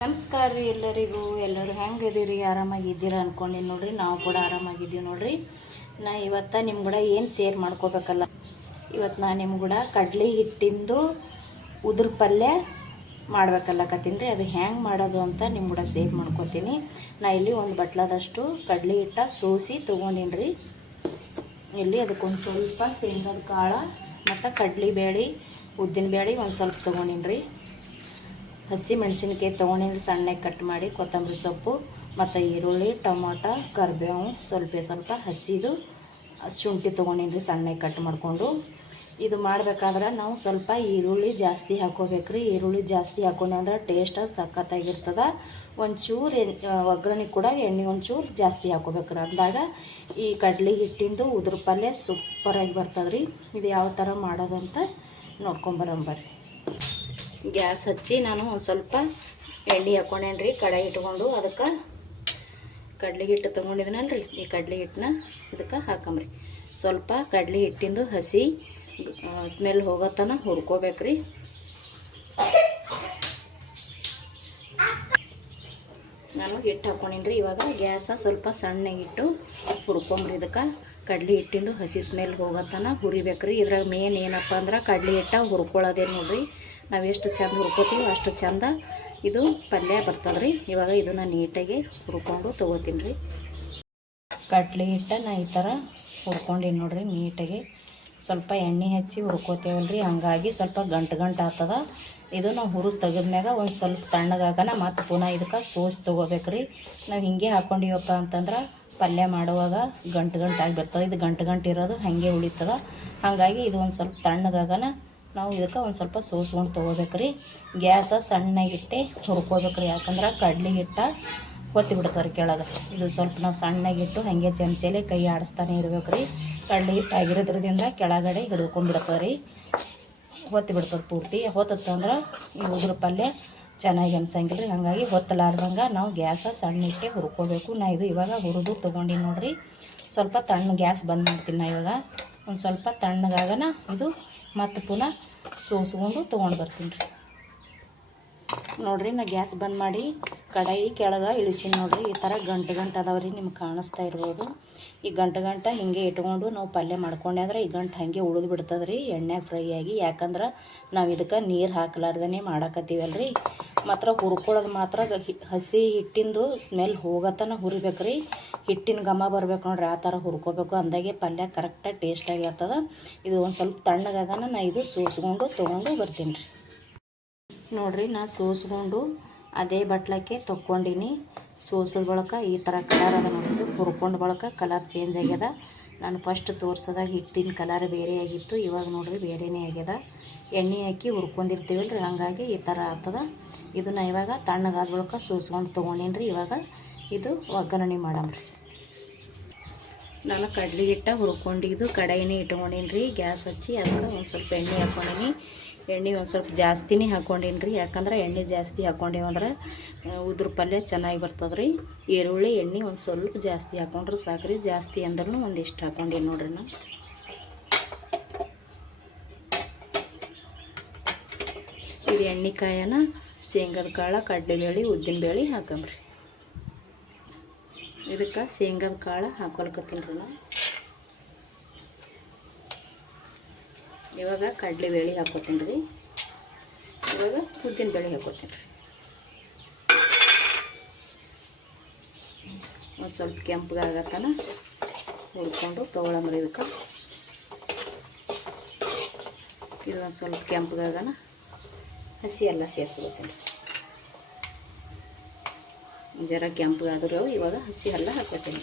ನಮಸ್ಕಾರ ರೀ ಎಲ್ಲರೂ ಹೆಂಗಿದ್ದೀರಿ? ಆರಾಮಾಗಿದ್ದೀರಾ ಅಂದ್ಕೊಂಡಿನಿ ನೋಡ್ರಿ. ನಾವು ಕೂಡ ಆರಾಮಾಗಿದ್ದೀವಿ ನೋಡ್ರಿ. ನಾ ಇವತ್ತು ನಿಮ್ಮ ಕೂಡ ಏನು ಶೇರ್ ಮಾಡ್ಕೋಬೇಕಲ್ಲ, ಇವತ್ತು ನಾನು ನಿಮ್ಮ ಕೂಡ ಕಡ್ಲಿ ಹಿಟ್ಟಿಂದು ಉದುರು ಪಲ್ಯ ಮಾಡ್ಬೇಕಲ್ಲಕತ್ತೀನಿ ರೀ. ಅದು ಹೆಂಗೆ ಮಾಡೋದು ಅಂತ ನಿಮ್ಮ ಕೂಡ ಶೇರ್ ಮಾಡ್ಕೋತೀನಿ. ನಾ ಇಲ್ಲಿ ಒಂದು ಬಟ್ಲದಷ್ಟು ಕಡ್ಲಿ ಹಿಟ್ಟ ಸೋಸಿ ತೊಗೊಂಡಿನಿ ರೀ. ಇಲ್ಲಿ ಅದಕ್ಕೊಂದು ಸ್ವಲ್ಪ ಶೇಂಗದ ಕಾಳು ಮತ್ತು ಕಡ್ಲಿ ಬೇಳೆ ಉದ್ದಿನ ಬೇಳೆ ಒಂದು ಸ್ವಲ್ಪ ತೊಗೊಂಡಿನಿ ರೀ. ಹಸಿ ಮೆಣಸಿನ್ಕಾಯಿ ತೊಗೊಂಡಿನಿ ಸಣ್ಣಗೆ ಕಟ್ ಮಾಡಿ, ಕೊತ್ತಂಬರಿ ಸೊಪ್ಪು ಮತ್ತು ಈರುಳ್ಳಿ, ಟೊಮೊಟೊ, ಕರಿಬೇವು, ಸ್ವಲ್ಪ ಹಸಿದು ಶುಂಠಿ ತೊಗೊಂಡಿನಿ ಸಣ್ಣಗೆ ಕಟ್ ಮಾಡಿಕೊಂಡು. ಇದು ಮಾಡಬೇಕಾದ್ರೆ ನಾವು ಸ್ವಲ್ಪ ಈರುಳ್ಳಿ ಜಾಸ್ತಿ ಹಾಕೋಬೇಕ್ರಿ. ಈರುಳ್ಳಿ ಜಾಸ್ತಿ ಹಾಕೊಂಡೆ ಅಂದ್ರೆ ಟೇಸ್ಟ್ ಸಖತ್ತಾಗಿರ್ತದೆ. ಒಂಚೂರು ಒಗ್ಗರಣೆ ಕೂಡ ಎಣ್ಣೆ ಒಂಚೂರು ಜಾಸ್ತಿ ಹಾಕೋಬೇಕ್ರಿ. ಅಂದಾಗ ಈ ಕಡ್ಲಿ ಹಿಟ್ಟಿಂದು ಉದುರು ಪಲ್ಯ ಸೂಪರಾಗಿ ಬರ್ತದೆ ರೀ. ಇದು ಯಾವ ಥರ ಮಾಡೋದು ಅಂತ ನೋಡ್ಕೊಂಬರಂಬರ್ರಿ. ಗ್ಯಾಸ್ ಹಚ್ಚಿ ನಾನು ಒಂದು ಸ್ವಲ್ಪ ಎಣ್ಣೆ ಹಾಕೊಂಡೇನಿ ರೀ. ಕಡಾಯಿ ಇಟ್ಕೊಂಡು ಅದಕ್ಕೆ ಕಡ್ಲಿ ಹಿಟ್ಟು ತೊಗೊಂಡಿದ್ದೀನಲ್ರಿ, ಈ ಕಡ್ಲಿ ಹಿಟ್ಟನ್ನ ಇದಕ್ಕೆ ಹಾಕಂಬ್ರಿ. ಸ್ವಲ್ಪ ಕಡ್ಲಿ ಹಿಟ್ಟಿಂದು ಹಸಿ ಸ್ಮೆಲ್ ಹೋಗೋತನ ಹುರ್ಕೋಬೇಕ್ರಿ. ನಾನು ಹಿಟ್ಟು ಹಾಕೊಂಡೀನಿ ರೀ. ಇವಾಗ ಗ್ಯಾಸ ಸ್ವಲ್ಪ ಸಣ್ಣಗಿಟ್ಟು ಹುರ್ಕೊಂಬ್ರಿ. ಇದಕ್ಕೆ ಕಡ್ಲಿ ಹಿಟ್ಟಿಂದು ಹಸಿ ಸ್ಮೆಲ್ ಹೋಗೋತನ ಹುರಿಬೇಕ್ರಿ. ಇದ್ರಾಗ ಮೇನ್ ಏನಪ್ಪ ಅಂದ್ರೆ ಕಡ್ಲಿ ಹಿಟ್ಟ ಹುರ್ಕೊಳ್ಳೋದೇ ನೋಡ್ರಿ. ನಾವು ಎಷ್ಟು ಚೆಂದ ಹುರ್ಕೋತೀವಿ ಅಷ್ಟು ಚೆಂದ ಇದು ಪಲ್ಯ ಬರ್ತದೆ ರೀ. ಇವಾಗ ಇದನ್ನು ನೀಟಾಗಿ ಹುರ್ಕೊಂಡು ತೊಗೋತೀನಿ ರೀ. ಕಡ್ಲಿ ಹಿಟ್ಟ ನಾ ಈ ಥರ ಹುರ್ಕೊಂಡಿನಿ ನೋಡ್ರಿ ನೀಟಾಗಿ. ಸ್ವಲ್ಪ ಎಣ್ಣೆ ಹಚ್ಚಿ ಹುರ್ಕೋತೇವಲ್ರಿ, ಹಂಗಾಗಿ ಸ್ವಲ್ಪ ಗಂಟು ಆಗ್ತದೆ. ಇದು ನಾವು ಹುರಿದು ತೆಗೆದ್ಮ್ಯಾಗ ಒಂದು ಸ್ವಲ್ಪ ತಣ್ಣಗಾಗನ ಮತ್ತು ಪುನಃ ಇದಕ್ಕೆ ಸೋಸಿ ತೊಗೋಬೇಕ್ರಿ. ನಾವು ಹಿಂಗೆ ಹಾಕ್ಕೊಂಡಿವಪ್ಪ ಅಂತಂದ್ರೆ ಪಲ್ಯ ಮಾಡುವಾಗ ಗಂಟು ಬರ್ತದೆ. ಇದು ಗಂಟು ಇರೋದು ಹಾಗೆ ಉಳಿತದೆ. ಹಾಗಾಗಿ ಇದು ಒಂದು ಸ್ವಲ್ಪ ತಣ್ಣಗಾಗನ ನಾವು ಇದಕ್ಕೆ ಒಂದು ಸ್ವಲ್ಪ ಸೋಸ್ಕೊಂಡು ತೊಗೋಬೇಕ್ರಿ. ಗ್ಯಾಸ ಸಣ್ಣಗಿಟ್ಟೆ ಹುರ್ಕೋಬೇಕ್ರಿ. ಯಾಕಂದ್ರೆ ಕಡ್ಲಿ ಹಿಟ್ಟ ಒತ್ತಿ ಬಿಡ್ತಾರೆ ಕೆಳಗೆ. ಇದು ಸ್ವಲ್ಪ ನಾವು ಸಣ್ಣಗಿಟ್ಟು ಹಾಗೆ ಚಮಚಲಿ ಕೈ ಆಡಿಸ್ತಾನೆ ಇರ್ಬೇಕ್ರಿ. ಕಡ್ಲಿ ಹಿಟ್ಟು ಆಗಿರೋದ್ರಿಂದ ಕೆಳಗಡೆ ಹಿಡ್ಕೊಂಡ್ಬಿಡ್ತದೆ ರೀ, ಹೊತ್ತಿ ಬಿಡ್ತದೆ ಪೂರ್ತಿ. ಹೊತ್ತಂದ್ರೆ ಈ ಉದುರು ಪಲ್ಯ ಚೆನ್ನಾಗಿ ಅನ್ಸಂಗಿಲ್ಲ ರೀ. ಹಾಗಾಗಿ ಹೊತ್ತಲಾರ್ದಂಗೆ ನಾವು ಗ್ಯಾಸ ಸಣ್ಣ ಇಟ್ಟೆ ಹುರ್ಕೋಬೇಕು. ನಾ ಇದು ಇವಾಗ ಹುರಿದು ತೊಗೊಂಡಿನಿ ನೋಡ್ರಿ. ಸ್ವಲ್ಪ ತಣ್ಣ ಗ್ಯಾಸ್ ಬಂದ್ ಮಾಡ್ತೀನಿ ನಾ. ಇವಾಗ ಒಂದು ಸ್ವಲ್ಪ ತಣ್ಣಗಾಗನ ಇದು ಮತ್ತು ಪುನಃ ಸೋಸ್ಕೊಂಡು ತೊಗೊಂಡು ಬರ್ತೀನಿ ರೀ. ನೋಡಿರಿ, ನಾ ಗ್ಯಾಸ್ ಬಂದ್ ಮಾಡಿ ಕಡಾಯಿ ಕೆಳಗೆ ಇಳಿಸೀನಿ ನೋಡಿರಿ. ಈ ಥರ ಗಂಟು ಅದಾವ್ರಿ, ನಿಮ್ಗೆ ಕಾಣಿಸ್ತಾ ಇರ್ಬೋದು. ಈ ಗಂಟು ಹಿಂಗೆ ಇಟ್ಕೊಂಡು ನಾವು ಪಲ್ಯ ಮಾಡ್ಕೊಂಡೆ ಅಂದ್ರೆ ಈ ಗಂಟು ಹಾಗೆ ಉಳಿದು ಬಿಡ್ತದೆ ರೀ ಎಣ್ಣೆ ಫ್ರೈ ಆಗಿ. ಯಾಕಂದ್ರೆ ನಾವು ಇದಕ್ಕೆ ನೀರು ಹಾಕ್ಲಾರ್ದೇ ಮಾಡಾಕತ್ತೀವಲ್ರಿ. ಮಾತ್ರ ಹುರ್ಕೊಳ್ಳೋದು ಮಾತ್ರ ಹಸಿ ಹಿಟ್ಟಿಂದು ಸ್ಮೆಲ್ ಹೋಗತ್ತನ ಹುರಿಬೇಕ್ರಿ. ಹಿಟ್ಟಿನ ಘಮ ಬರ್ಬೇಕು ನೋಡ್ರಿ, ಆ ಥರ ಹುರ್ಕೋಬೇಕು. ಅಂದಾಗೆ ಪಲ್ಯ ಕರೆಕ್ಟಾಗಿ ಟೇಸ್ಟಾಗಿ ಆಗ್ತದೆ. ಇದು ಒಂದು ಸ್ವಲ್ಪ ತಣ್ಣಗಾಗನ ನಾ ಇದು ಸೋಸ್ಕೊಂಡು ತೊಗೊಂಡು ಬರ್ತೀನಿ ರೀ. ನೋಡಿರಿ, ನಾ ಸೋಸ್ಕೊಂಡು ಅದೇ ಬಟ್ಲಕ್ಕೆ ತೊಗೊಂಡಿನಿ. ಸೋಸೋದ ಬಳಕ ಈ ಥರ ಕಲರ್ ಅದ ನೋಡಿದ್ದು. ಹುರ್ಕೊಂಡು ಬಳಕ ಕಲರ್ ಚೇಂಜ್ ಆಗ್ಯದ. ನಾನು ಫಸ್ಟ್ ತೋರ್ಸೋದಾಗ ಹಿಟ್ಟಿನ ಕಲರ್ ಬೇರೆ ಆಗಿತ್ತು, ಇವಾಗ ನೋಡಿರಿ ಬೇರೆಯೇ ಆಗ್ಯದ. ಎಣ್ಣೆ ಹಾಕಿ ಹುರ್ಕೊಂಡಿರ್ತೀವಲ್ಲ ರೀ, ಹಾಗಾಗಿ ಈ ಥರ ಆಗ್ತದೆ. ಇದನ್ನು ಇವಾಗ ತಣ್ಣಗಾದ ಬಳಕ ಸೋಸ್ಕೊಂಡು ತೊಗೊಂಡೇನಿ ರೀ. ಇವಾಗ ಇದು ಒಗ್ಗರಣೆ ಮಾಡಮ್ರಿ. ನಾನು ಕಡ್ಲಿ ಹಿಟ್ಟ ಹುರ್ಕೊಂಡಿದ್ದು ಕಡಾಯಿನೇ ಇಟ್ಕೊಂಡೀನಿ ರೀ. ಗ್ಯಾಸ್ ಹಚ್ಚಿ ಅದಕ್ಕೆ ಒಂದು ಸ್ವಲ್ಪ ಎಣ್ಣೆ ಹಾಕ್ಕೊಂಡೀನಿ. ಎಣ್ಣೆ ಒಂದು ಸ್ವಲ್ಪ ಜಾಸ್ತಿನೇ ಹಾಕ್ಕೊಂಡೀನಿ ರೀ. ಯಾಕಂದ್ರೆ ಎಣ್ಣೆ ಜಾಸ್ತಿ ಹಾಕ್ಕೊಂಡೇವಂದ್ರೆ ಉದುರು ಪಲ್ಯ ಚೆನ್ನಾಗಿ ಬರ್ತದೆ ರೀ. ಈರುಳ್ಳಿ ಎಣ್ಣೆ ಒಂದು ಸ್ವಲ್ಪ ಜಾಸ್ತಿ ಹಾಕ್ಕೊಂಡ್ರೆ ಸಾಕ್ರಿ. ಜಾಸ್ತಿ ಅಂದ್ರೂ ಒಂದಿಷ್ಟು ಹಾಕ್ಕೊಂಡೀನಿ ನೋಡ್ರಿ. ನಾನು ಇದು ಎಣ್ಣೆಕಾಯನ ಶೇಂಗದ ಕಾಳು, ಕಡಲೆಬೇಳೆ, ಉದ್ದಿನಬೇಳೆ ಹಾಕಂಬ್ರಿ. ಇದಕ್ಕೆ ಶೇಂಗದ ಕಾಳು ಹಾಕೊಳ್ಕತ್ತೀನಿ ರೀ ನಾನು. ಇವಾಗ ಕಡಲೆಬೇಳೆ ಹಾಕೋತೀನಿ ರೀ. ಇವಾಗ ಉದ್ದಿನಬೇಳೆ ಹಾಕೋತೀನಿ ರೀ. ಒಂದು ಸ್ವಲ್ಪ ಕೆಂಪಗಾಗತ್ತನ ಹುರ್ಕೊಂಡು ತೊಗೊಳಂಬ್ರಿ. ಇದಕ್ಕೆ ಇದು ಒಂದು ಸ್ವಲ್ಪ ಕೆಂಪಗಾಗನ ಹಸಿ ಎಲ್ಲ ಸೇರಿಸ್ಕೋತೀನಿ. ಜರ ಕೆಂಪಗಾದರೂ ಇವಾಗ ಹಸಿ ಎಲ್ಲ ಹಾಕೋತೀನಿ.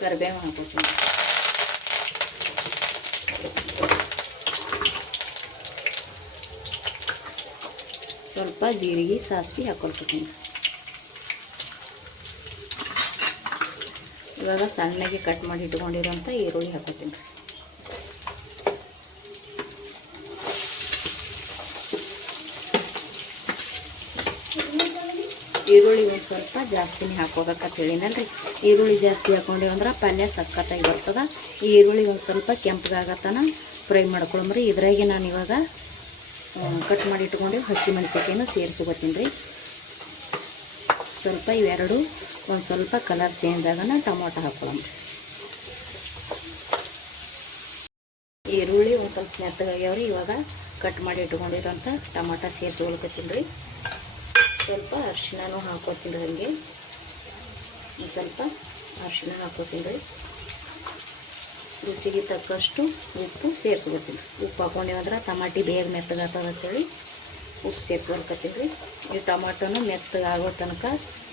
ಕರಿಬೇವು ಹಾಕೋತೀನಿ. ಸ್ವಲ್ಪ ಜೀರಿಗೆ ಸಾಸಿವೆ ಹಾಕೊಳ್ತೀನಿ. ಇವಾಗ ಸಣ್ಣಗೆ ಕಟ್ ಮಾಡಿ ಇಟ್ಕೊಂಡಿರೋಂಥ ಈರುಳ್ಳಿ ಹಾಕೋತೀನಿ. ಈರುಳ್ಳಿ ಒಂದು ಸ್ವಲ್ಪ ಜಾಸ್ತಿನೇ ಹಾಕೋಬೇಕಂತ ಹೇಳಿನಲ್ರಿ. ಈರುಳ್ಳಿ ಜಾಸ್ತಿ ಹಾಕೊಂಡೇವಂದ್ರೆ ಪಲ್ಯ ಸಖತ್ತಾಗಿ ಬರ್ತದೆ. ಈ ಈರುಳ್ಳಿ ಒಂದು ಸ್ವಲ್ಪ ಕೆಂಪಗಾಗತ್ತನ ಫ್ರೈ ಮಾಡ್ಕೊಳಂಬ್ರಿ. ಇದ್ರಾಗೆ ನಾನು ಇವಾಗ ಕಟ್ ಮಾಡಿ ಇಟ್ಕೊಂಡಿವಿ ಹಸಿಮೆಣಸಿಕಾಯಿನ ಸೇರಿಸ್ಕೊತೀನಿ ರೀ. ಸ್ವಲ್ಪ ಇವೆರಡು ಒಂದು ಸ್ವಲ್ಪ ಕಲರ್ ಚೇಂಜ್ ಆಗೋಣ ಟೊಮೊಟೊ ಹಾಕೊಳ್ಳೋಣ. ಈರುಳ್ಳಿ ಒಂದು ಸ್ವಲ್ಪ ಮೆತ್ತಗಾಗ್ಯಾವ್ರಿ. ಇವಾಗ ಕಟ್ ಮಾಡಿ ಇಟ್ಕೊಂಡಿರೋಂಥ ಟೊಮೊಟೊ ಸೇರಿಸ್ಕೊಳ್ಕತ್ತೀನಿ ರೀ. ಸ್ವಲ್ಪ ಅರಿಶಿಣನೂ ಹಾಕೋತೀನಿ ರೀ. ಹಾಗೆ ಒಂದು ಸ್ವಲ್ಪ ಅರಿಶಿಣ ಹಾಕೋತೀನಿ ರೀ. ರುಚಿಗೆ ತಕ್ಕಷ್ಟು ಉಪ್ಪು ಸೇರಿಸ್ಕೊತೀನಿ. ಉಪ್ಪು ಹಾಕೊಂಡೇವಂದ್ರೆ ಟಮಾಟಿ ಬೇಗ ಮೆತ್ತಗಾಗ್ತದೆ ಅಂತೇಳಿ ಉಪ್ಪು ಸೇರಿಸ್ಕೊಳ್ಕತ್ತೀನಿ ರೀ. ಈ ಟೊಮಾಟೋನು ಮೆತ್ತಗಾಗೋ ತನಕ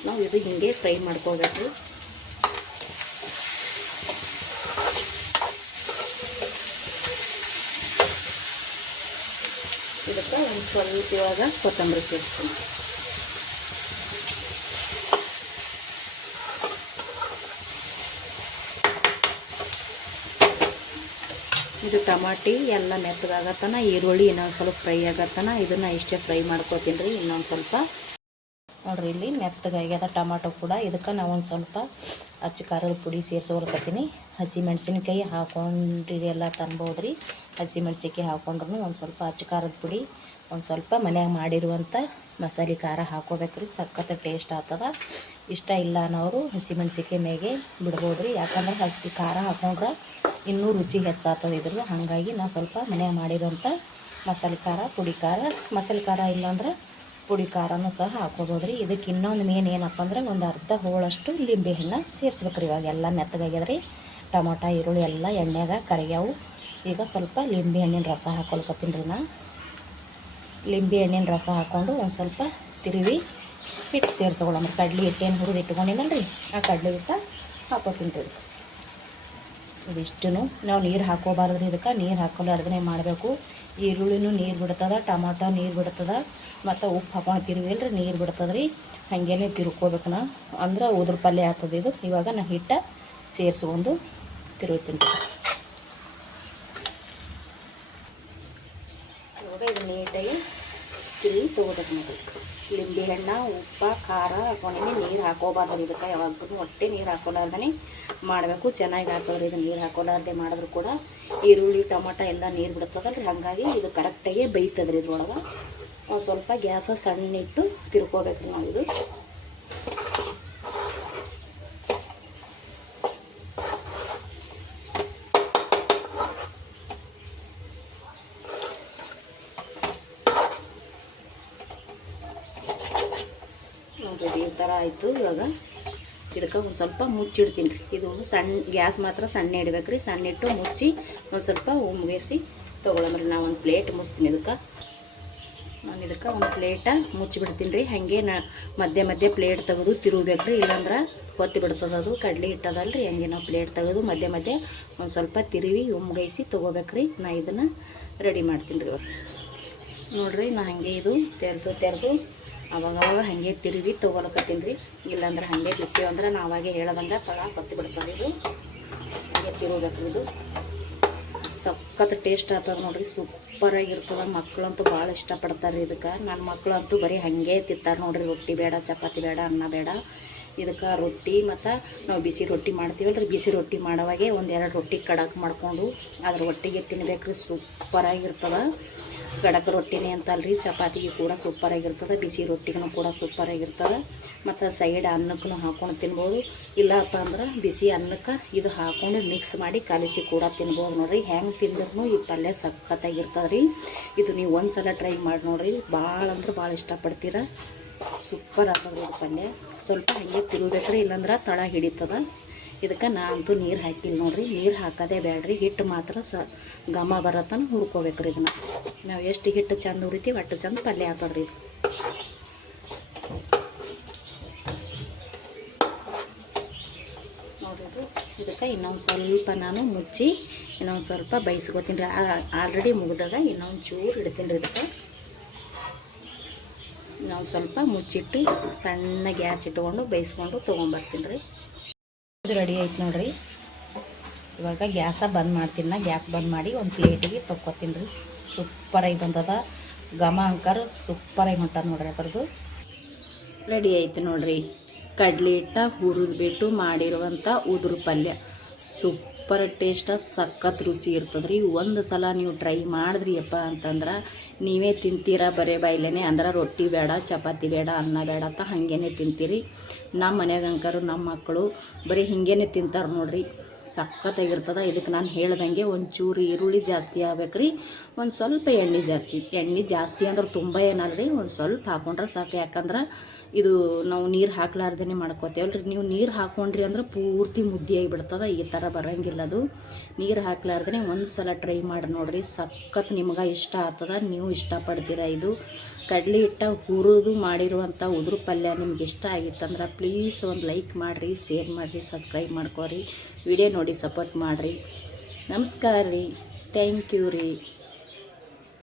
ನಾವು ಇದು ಹೀಗೆ ಫ್ರೈ ಮಾಡ್ಕೋಬೇಕು. ಇದಕ್ಕೆ ಒಂದು ಸ್ವಲ್ಪ ಇವಾಗ ಕೊತ್ತಂಬರಿ ಸೇರಿಸ್ತೀನಿ. ಇದು ಟಮಾಟಿ ಎಲ್ಲ ಮೆತ್ತಗಾಗತ್ತನ ಈರುಳ್ಳಿ ಇನ್ನೊಂದು ಸ್ವಲ್ಪ ಫ್ರೈ ಆಗತ್ತನ ಇದನ್ನು ಇಷ್ಟೇ ಫ್ರೈ ಮಾಡ್ಕೋತೀನಿ ರೀ. ಇನ್ನೊಂದು ಸ್ವಲ್ಪ ನೋಡಿರಿ ಇಲ್ಲಿ ಮೆತ್ತಗಾಗ್ಯದ ಟೊಮಾಟೊ ಕೂಡ. ಇದಕ್ಕೆ ನಾವು ಒಂದು ಸ್ವಲ್ಪ ಅಚ್ಚ ಖಾರದ ಪುಡಿ ಸೇರಿಸ್ಕೊಳ್ಕತ್ತೀನಿ. ಹಸಿಮೆಣ್ಸಿನ್ಕಾಯಿ ಹಾಕೊಂಡಿದೆಲ್ಲ ತನ್ಬೋದು ರೀ. ಹಸಿಮೆಣ್ಸಿನ್ಕಾಯಿ ಹಾಕೊಂಡ್ರು ಒಂದು ಸ್ವಲ್ಪ ಅಚ್ಚ ಖಾರದ ಪುಡಿ, ಒಂದು ಸ್ವಲ್ಪ ಮನ್ಯಾಗ ಮಾಡಿರುವಂಥ ಮಸಾಲೆ ಖಾರ ಹಾಕೋಬೇಕು ರೀ. ಸಖತ್ ಟೇಸ್ಟ್ ಆಗ್ತದ. ಇಷ್ಟ ಇಲ್ಲ ಅನ್ನೋರು ಹಸಿಮೆಣ್ಸಿನ್ಕಾಯಿ ಮೇಗೆ ಬಿಡ್ಬೋದು ರೀ. ಯಾಕಂದ್ರೆ ಹಸಿ ಖಾರ ಹಾಕೊಂಡ್ರೆ ಇನ್ನೂ ರುಚಿ ಹೆಚ್ಚಾಗ್ತದೆ ಇದ್ರದ್ದು. ಹಾಗಾಗಿ ನಾವು ಸ್ವಲ್ಪ ಮನ್ಯಾಗ ಮಾಡಿರೋಂಥ ಮಸಾಲೆ ಖಾರ, ಪುಡಿ ಖಾರ, ಮಸಾಲೆ ಖಾರ ಇಲ್ಲಾಂದ್ರೆ ಪುಡಿ ಖಾರನೂ ಸಹ ಹಾಕೋಬೋದು ರೀ. ಇದಕ್ಕೆ ಇನ್ನೊಂದು ಮೇನ್ ಏನಪ್ಪ ಅಂದ್ರೆ ಒಂದು ಅರ್ಧ ಹೋಳಷ್ಟು ಲಿಂಬೆ ಹಣ್ಣು ಸೇರಿಸ್ಬೇಕು ರೀ. ಇವಾಗ ಎಲ್ಲ ಮೆತ್ತಗಾಗ್ಯದ್ರಿ. ಟೊಮೊಟೊ ಈರುಳ್ಳಿ ಎಲ್ಲ ಎಣ್ಣೆಗೆ ಕರಿಯಾವು. ಈಗ ಸ್ವಲ್ಪ ಲಿಂಬೆ ಹಣ್ಣಿನ ರಸ ಹಾಕೊಳ್ಕತ್ತೀನಿ ರೀ. ಲಿಂಬೆ ಹಣ್ಣಿನ ರಸ ಹಾಕ್ಕೊಂಡು ಒಂದು ಸ್ವಲ್ಪ ತಿರುವಿ ಹಿಟ್ಟು ಸೇರಿಸ್ಕೊಳ್ಳೋಣ. ಕಡ್ಲೆ ಹಿಟ್ಟೇನು ಹುರಿದು ಇಟ್ಕೊಂಡಿನಲ್ಲ ರೀ, ಆ ಕಡ್ಲೆ ಹಿಟ್ಟು ಹಾಕೋತೀನಿ ರೀ. ಇದಿಷ್ಟು ನಾವು ನೀರು ಹಾಕೋಬಾರ್ದು. ಇದಕ್ಕೆ ನೀರು ಹಾಕೊಳ್ಳಾರ್ದೇ ಮಾಡಬೇಕು. ಈರುಳ್ಳಿನೂ ನೀರು ಬಿಡ್ತದೆ, ಟೊಮಾಟೊ ನೀರು ಬಿಡ್ತದೆ, ಮತ್ತು ಉಪ್ಪು ಹಾಕೊಂಡು ತಿರುವಿಲ್ರಿ ನೀರು ಬಿಡ್ತದೆ ರೀ. ಹಾಗೇನೆ ತಿರ್ಕೋಬೇಕು ನಾ, ಅಂದ್ರೆ ಉದ್ರ ಪಲ್ಯ ಆಗ್ತದೆ ಇದು. ಇವಾಗ ನಾ ಹಿಟ್ಟು ಸೇರಿಸ್ಕೊಂಡು ತಿರುಗ್ತೀನಿ. ಇವಾಗ ಇದು ನೀಟಾಗಿ ತಿರುಗಿ ತೊಗೋಬೇಕು ನೋಡಿ. ಲಿಂಬೆ ಹಣ್ಣು, ಉಪ್ಪು, ಖಾರ ಹಾಕೊಂಡಿನಿ. ನೀರು ಹಾಕೋಬಾರ್ದು ಇದಕ್ಕೆ. ಯಾವಾಗೂ ಹೊಟ್ಟೆ ನೀರು ಹಾಕೊಳ್ಳಾರ್ದೇ ಮಾಡಬೇಕು. ಚೆನ್ನಾಗಿ ಹಾಕೋದ್ರಿ. ಇದು ನೀರು ಹಾಕೊಳ್ಳಾರ್ದೆ ಮಾಡಿದ್ರು ಕೂಡ ಈರುಳ್ಳಿ ಟೊಮೊಟೊ ಎಲ್ಲ ನೀರು ಬಿಡ್ತದಲ್ರಿ. ಹಾಗಾಗಿ ಇದು ಕರೆಕ್ಟಾಗಿ ಬೇಯ್ತದ್ರಿ. ಇದ್ರೊಳಗೆ ಒಂದು ಸ್ವಲ್ಪ ಗ್ಯಾಸ ಸಣ್ಣ ಇಟ್ಟು ತಿರ್ಕೋಬೇಕ್ರಿ ನಾವು. ಇದು ನೋಡಿರಿ ಈ ಥರ ಆಯಿತು. ಇವಾಗ ಇದಕ್ಕೆ ಒಂದು ಸ್ವಲ್ಪ ಮುಚ್ಚಿಡ್ತೀನಿ ರೀ. ಇದು ಸಣ್ಣ ಗ್ಯಾಸ್ ಮಾತ್ರ ಸಣ್ಣ ಇಡ್ಬೇಕು ರೀ. ಸಣ್ಣ ಇಟ್ಟು ಮುಚ್ಚಿ ಒಂದು ಸ್ವಲ್ಪ ಮುಗಿಸಿ ತೊಗೊಳಮ್ರಿ. ನಾವು ಒಂದು ಪ್ಲೇಟ್ ಮುಚ್ತೀನಿ. ನಾನು ಇದಕ್ಕೆ ಒಂದು ಪ್ಲೇಟ ಮುಚ್ಚಿಬಿಡ್ತೀನಿ ರೀ. ಹಾಗೆ ಮಧ್ಯೆ ಮಧ್ಯೆ ಪ್ಲೇಟ್ ತೆಗೆದು ತಿರುಗಬೇಕು ರೀ. ಇಲ್ಲಾಂದ್ರೆ ಹೊತ್ತಿ ಬಿಡ್ತದೆ ಅದು. ಕಡ್ಲೆ ಇಟ್ಟದಲ್ಲ ರೀ. ಹಾಗೆ ನಾವು ಪ್ಲೇಟ್ ತೆಗೆದು ಮಧ್ಯೆ ಮಧ್ಯೆ ಒಂದು ಸ್ವಲ್ಪ ತಿರುವಿ ಉಮ್ಗೈಸಿ ತೊಗೋಬೇಕು ರೀ. ನಾ ಇದನ್ನು ರೆಡಿ ಮಾಡ್ತೀನಿ ರೀ. ನೋಡಿರಿ ನಾ ಹಾಗೆ ಇದು ತೆರೆದು ಅವಾಗವಾಗ ಹಾಗೆ ತಿರುವಿ ತೊಗೊಳಕತ್ತೀನಿ ರೀ. ಇಲ್ಲಾಂದ್ರೆ ಹಾಗೆ ಬಿಟ್ಟಿವಿ ಅಂದ್ರೆ ನಾವಾಗೆ ಹೇಳ್ದಂಗೆ ತಳ ಹೊತ್ತಿ ಬಿಡ್ತದೆ. ಇದು ಹಾಗೆ ತಿರುಗಬೇಕು. ಇದು ಸಖತ್ ಟೇಸ್ಟ್ ಆಗ್ತದೆ ನೋಡಿರಿ. ಸೂಪರಾಗಿರ್ತದೆ. ಮಕ್ಕಳಂತೂ ಭಾಳ ಇಷ್ಟಪಡ್ತಾರೆ ರೀ ಇದಕ್ಕೆ. ನನ್ನ ಮಕ್ಕಳಂತೂ ಬರೀ ಹಾಗೆ ತಿಂತಾರೆ ನೋಡಿರಿ. ರೊಟ್ಟಿ ಬೇಡ, ಚಪಾತಿ ಬೇಡ, ಅನ್ನ ಬೇಡ. ಇದಕ್ಕೆ ರೊಟ್ಟಿ ಮತ್ತು ನಾವು ಬಿಸಿ ರೊಟ್ಟಿ ಮಾಡ್ತೀವಲ್ರಿ, ಬಿಸಿ ರೊಟ್ಟಿ ಮಾಡೋವಾಗೆ ಒಂದೆರಡು ರೊಟ್ಟಿ ಕಡಕ್ ಮಾಡಿಕೊಂಡು ಅದ್ರ ಒಟ್ಟಿಗೆ ತಿನ್ಬೇಕು ರೀ. ಸೂಪರಾಗಿರ್ತದೆ. ಕಡಕ್ ರೊಟ್ಟಿನೇ ಅಂತಲ್ರಿ, ಚಪಾತಿಗೆ ಕೂಡ ಸೂಪರಾಗಿರ್ತದೆ. ಬಿಸಿ ರೊಟ್ಟಿಗೂ ಕೂಡ ಸೂಪರಾಗಿರ್ತದೆ. ಮತ್ತು ಸೈಡ್ ಅನ್ನಕ್ಕೂ ಹಾಕ್ಕೊಂಡು ತಿನ್ಬೋದು. ಇಲ್ಲಪ್ಪ ಅಂದ್ರೆ ಬಿಸಿ ಅನ್ನಕ್ಕೆ ಇದು ಹಾಕ್ಕೊಂಡು ಮಿಕ್ಸ್ ಮಾಡಿ ಕಲಿಸಿ ಕೂಡ ತಿನ್ಬೋದು ನೋಡಿರಿ. ಹೆಂಗೆ ತಿಂದ್ರೂ ಈ ಪಲ್ಯ ಸಖತ್ತಾಗಿರ್ತದೆ ರೀ. ಇದು ನೀವು ಒಂದು ಸಲ ಟ್ರೈ ಮಾಡಿ ನೋಡಿರಿ. ಭಾಳ ಅಂದ್ರೆ ಭಾಳ ಇಷ್ಟಪಡ್ತೀರ. ಸೂಪರ್ ಆಗ್ತದೆ ಇದು ಪಲ್ಯ. ಸ್ವಲ್ಪ ಹಾಗೆ ತಿರುಗಬೇಕ್ರಿ, ಇಲ್ಲಾಂದ್ರೆ ತಳ ಹಿಡಿತದ. ಇದಕ್ಕೆ ನಾನಂತೂ ನೀರು ಹಾಕಿಲ್ಲ ನೋಡಿರಿ. ನೀರು ಹಾಕೋದೇ ಬೇಡ್ರಿ. ಹಿಟ್ಟು ಮಾತ್ರ ಘಮ ಬರತ್ತನ ಹುರ್ಕೋಬೇಕ್ರಿ. ಇದನ್ನು ನಾವು ಎಷ್ಟು ಹಿಟ್ಟು ಚಂದ ಹುರಿತೀವಿ ಅಷ್ಟು ಚಂದ ಪಲ್ಯ ಆಗ್ತದ್ರಿ ಇದು. ನೋಡಿದ್ರು ಇದಕ್ಕೆ ಇನ್ನೊಂದು ಸ್ವಲ್ಪ ನಾನು ಮುಚ್ಚಿ ಇನ್ನೊಂದು ಸ್ವಲ್ಪ ಬೇಯಿಸ್ಕೊತೀನಿ ರೀ. ಆಲ್ರೆಡಿ ಮುಗಿದಾಗ ಇನ್ನೊಂದು ಚೂರು ಇಡ್ತೀನಿ ರೀ. ಇದಕ್ಕೆ ನಾವು ಸ್ವಲ್ಪ ಮುಚ್ಚಿಟ್ಟು ಸಣ್ಣ ಗ್ಯಾಸ್ ಇಟ್ಕೊಂಡು ಬೇಯಿಸ್ಕೊಂಡು ತೊಗೊಂಬರ್ತೀನಿ ರೀ. ಇದು ರೆಡಿ ಆಯ್ತು ನೋಡಿರಿ. ಇವಾಗ ಗ್ಯಾಸ ಬಂದ್ ಮಾಡ್ತೀನಿ. ನಾ ಗ್ಯಾಸ್ ಬಂದ್ ಮಾಡಿ ಒಂದು ಪ್ಲೇಟಿಗೆ ತೊಗೊತೀನಿ ರೀ. ಸೂಪರಾಗಿ ಬಂದದ. ಘಮ ಅಂಕರ್ ಸೂಪರಾಗಿ ಹೊಂಟದ ನೋಡ್ರಿ. ಅದರದ್ದು ರೆಡಿ ಆಯ್ತು ನೋಡಿರಿ. ಕಡ್ಲೆ ಹಿಟ್ಟ ಹುರಿದ್ಬಿಟ್ಟು ಮಾಡಿರುವಂಥ ಉದುರು ಪಲ್ಯ ಸೂಪರ್ ಸೂಪರ್ ಟೇಸ್ಟ್ ಸಖತ್ ರುಚಿ ಇರ್ತದೆ ರೀ. ಒಂದು ಸಲ ನೀವು ಟ್ರೈ ಮಾಡಿದ್ರಿಯಪ್ಪ ಅಂತಂದ್ರೆ ನೀವೇ ತಿಂತೀರ ಬರೇ ಬಾಯ್ಲೇ. ಅಂದ್ರೆ ರೊಟ್ಟಿ ಬೇಡ, ಚಪಾತಿ ಬೇಡ, ಅನ್ನ ಬೇಡ ಅಂತ ಹಾಗೇನೆ ತಿಂತೀರಿ. ನಮ್ಮ ಮನ್ಯಾಗ ಅಂಕರು ನಮ್ಮ ಮಕ್ಕಳು ಬರೀ ಹಿಂಗೇನೆ ತಿಂತಾರೆ ನೋಡ್ರಿ. ಸಖತ್ತಾಗಿರ್ತದೆ. ಇದಕ್ಕೆ ನಾನು ಹೇಳ್ದಂಗೆ ಒಂಚೂರು ಈರುಳ್ಳಿ ಜಾಸ್ತಿ ಆಗ್ಬೇಕು ರೀ, ಒಂದು ಸ್ವಲ್ಪ ಎಣ್ಣೆ ಜಾಸ್ತಿ ಅಂದ್ರೆ ತುಂಬ ಏನಲ್ಲ ರೀ, ಒಂದು ಸ್ವಲ್ಪ ಹಾಕೊಂಡ್ರೆ ಸಾಕು. ಯಾಕಂದ್ರೆ ಇದು ನಾವು ನೀರು ಹಾಕ್ಲಾರ್ದೇ ಮಾಡ್ಕೋತೇವಲ್ಲ ರೀ. ನೀವು ನೀರು ಹಾಕ್ಕೊಂಡ್ರಿ ಅಂದ್ರೆ ಪೂರ್ತಿ ಮುದ್ದೆ ಆಗಿಬಿಡ್ತದೆ. ಈ ಥರ ಬರೋಂಗಿಲ್ಲ ಅದು. ನೀರು ಹಾಕ್ಲಾರ್ದೇ ಒಂದು ಸಲ ಟ್ರೈ ಮಾಡಿ ನೋಡಿರಿ, ಸಖತ್ ನಿಮ್ಗೆ ಇಷ್ಟ ಆಗ್ತದೆ, ನೀವು ಇಷ್ಟಪಡ್ತೀರ. ಇದು ಕಡ್ಲೆ ಹಿಟ್ಟ ಹುರಿದು ಮಾಡಿರುವಂಥ ಉದುರು ಪಲ್ಯ ನಿಮ್ಗೆ ಇಷ್ಟ ಆಗಿತ್ತಂದ್ರೆ ಪ್ಲೀಸ್ ಒಂದು ಲೈಕ್ ಮಾಡಿರಿ, ಶೇರ್ ಮಾಡಿರಿ, ಸಬ್ಸ್ಕ್ರೈಬ್ ಮಾಡ್ಕೊರಿ, ವಿಡಿಯೋ ನೋಡಿ ಸಪೋರ್ಟ್ ಮಾಡಿರಿ. ನಮಸ್ಕಾರ ರೀ, ಥ್ಯಾಂಕ್ ಯು ರೀ.